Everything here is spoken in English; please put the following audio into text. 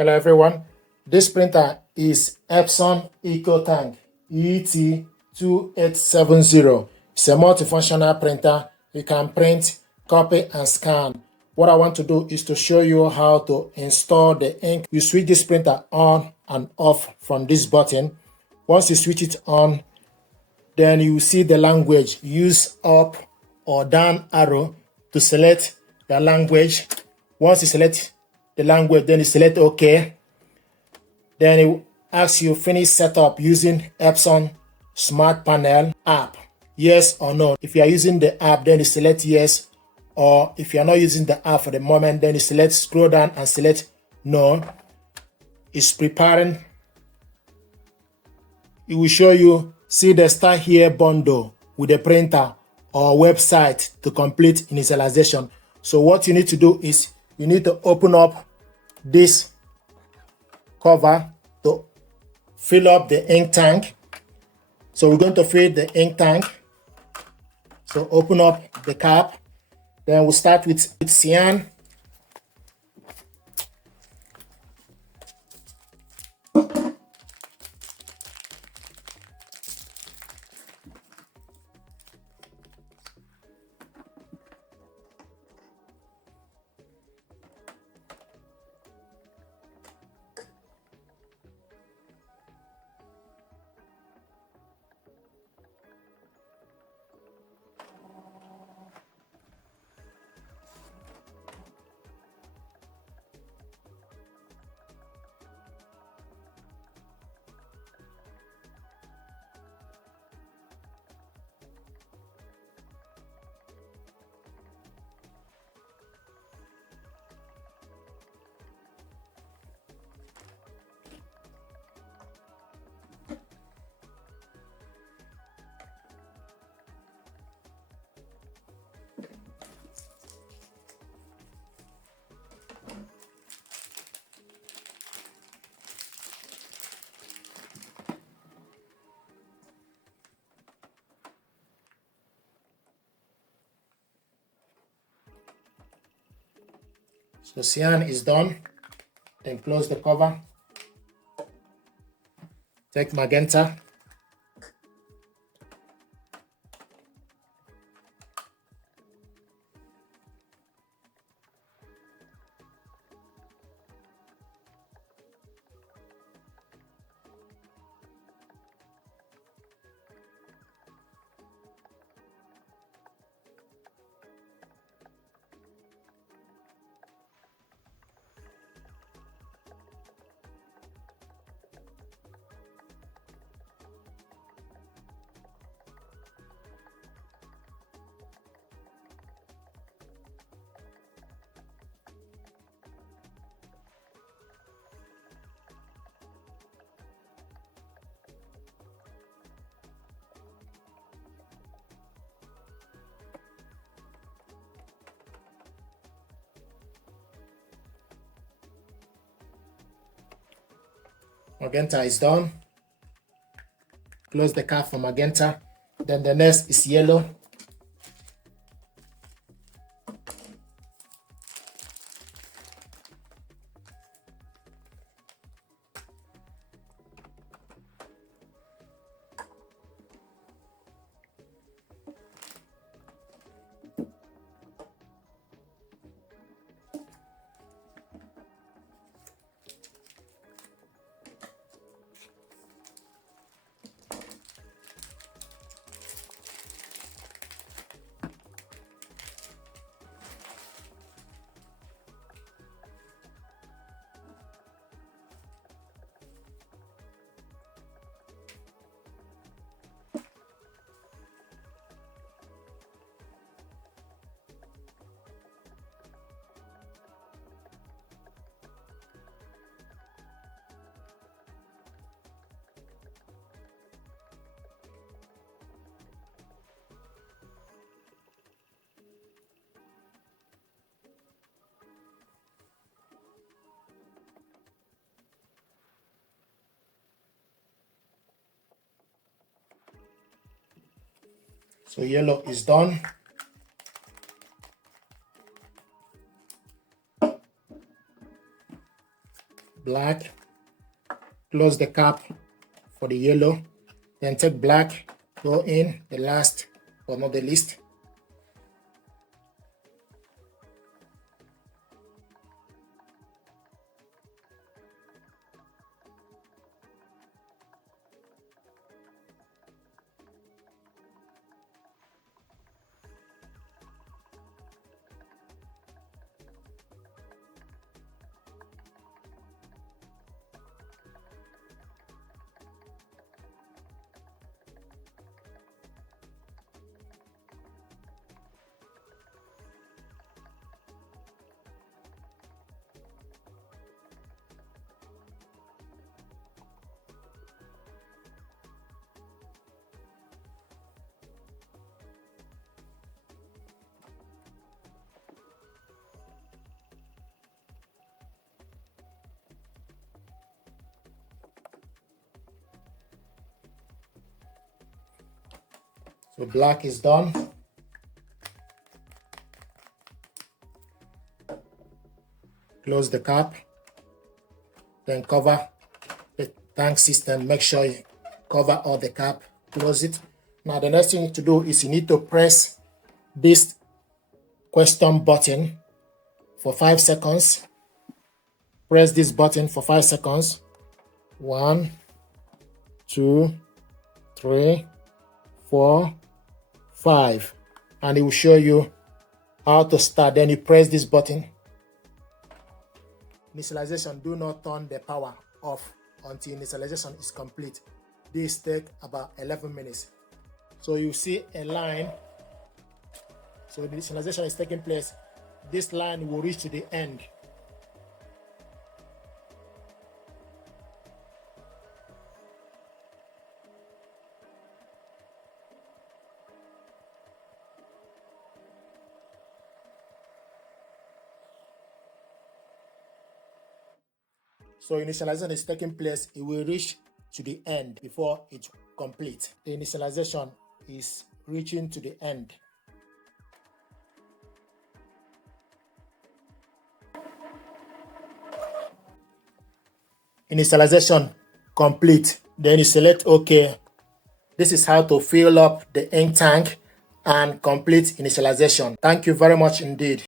Hello everyone, this printer is Epson EcoTank ET-2870. It's a multifunctional printer. You can print, copy and scan. What I want to do is to show you how to install the ink. You switch this printer on and off from this button. Once you switch it on, then you see the language. Use up or down arrow to select the language. Once you select the language, then you select OK. Then it will ask you finish setup using Epson Smart Panel app. Yes or no. If you are using the app, then you select yes. Or if you are not using the app for the moment, then you select scroll down and select no. It's preparing. It will show you, see the Start Here bundle with the printer or website to complete initialization. So what you need to do is you need to open up this cover to fill up the ink tank. So we're going to fill the ink tank. So open up the cap. Then we'll start with cyan. So cyan is done. Then close the cover. Take magenta. Magenta is done. Close the cap for magenta. Then the next is yellow. So yellow is done. black, close the cap for the yellow, then take black, go in, the last but not the least. So black is done. Close the cap, then cover the tank system. Make sure you cover all the cap, close it. Now the next thing you need to do is you need to press this question button for 5 seconds. Press this button for 5 seconds. 1, 2, 3, 4, 5, and it will show you how to start. Then you press this button. Initialization, do not turn the power off until initialization is complete. This takes about 11 minutes. So you see a line. So the initialization is taking place. This line will reach to the end. So initialization is taking place. It will reach to the end before it completes. The initialization is reaching to the end. Initialization complete. Then you select OK. This is how to fill up the ink tank and complete initialization. Thank you very much indeed.